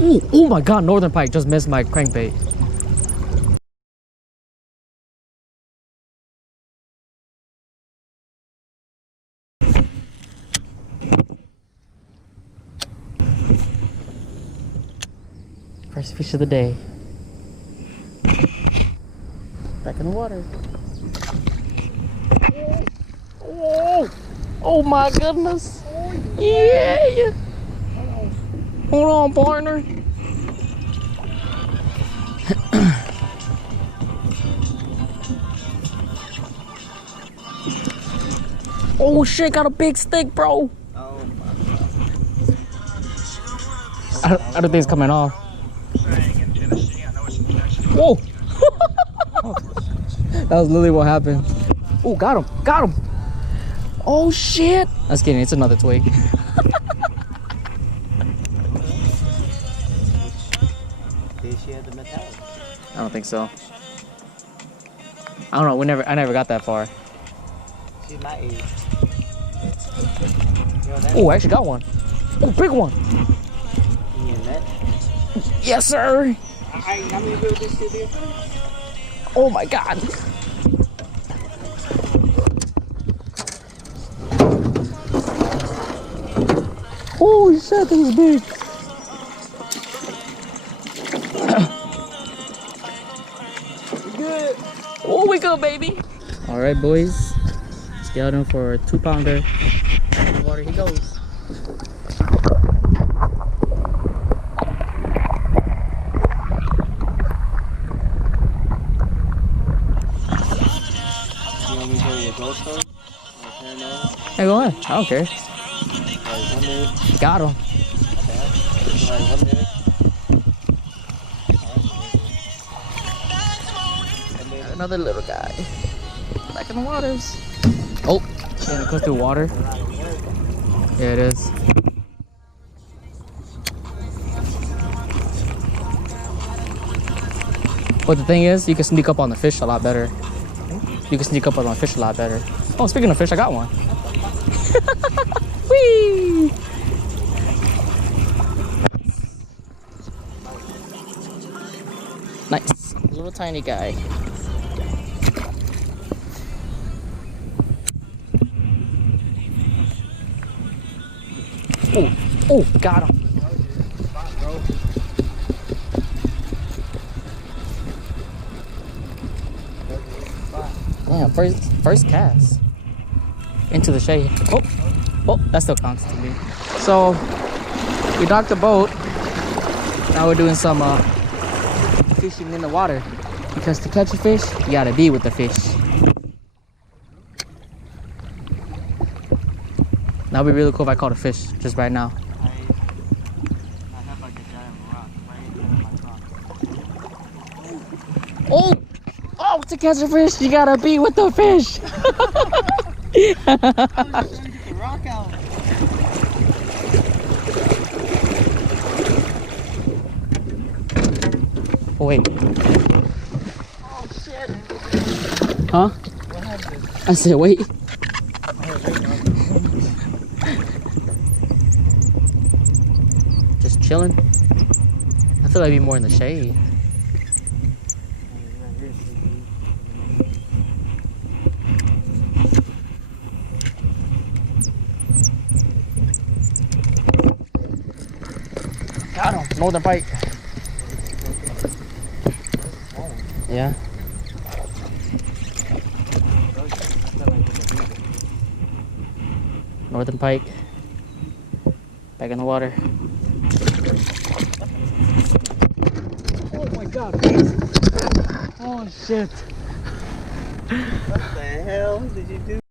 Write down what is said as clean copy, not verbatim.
Ooh, oh my god, northern pike just missed my crankbait. First fish of the day. Back in the water. Oh, oh my goodness. Yeah. Hold on, partner. Oh shit, got a big stick, bro. Oh my god. I don't think it's coming off. Whoa. That was literally what happened. Oh, got him. Got him. Oh shit. That's kidding. It's another twig. I don't think so. I don't know. I never got that far. She's my age. Oh, I actually got one. Oh, big one. Yes, sir. How many reels this shit is? Oh my god. Holy shit, this is big. Good. Oh, we good, baby. All right, boys. Let's get out in for a 2-pounder. In the water he goes. Hey, go ahead. I don't care. Got him. Another little guy. Back in the waters. Oh, gonna go through water. Yeah, it is. But the thing is, you can sneak up on the fish a lot better. You can sneak up on the fish a lot better. Oh, speaking of fish, I got one. Whee! Nice. Little tiny guy. Oh, oh, got him. Yeah, first cast into the shade. Oh, that still counts to me. So we docked the boat. Now we're doing some fishing in the water, because to catch a fish, you gotta be with the fish. That'd be really cool if I caught a fish just right now. I have like a giant rock right in my Oh, oh! To catch a fish, you gotta be with the fish. rock out. Oh wait. Oh shit. Huh? What happened? I said wait. Just chilling. I feel like I'd be more in the shade. Got him. Northern pike. Yeah. Northern pike. Back in the water. Oh my god. Oh shit. What the hell did you do?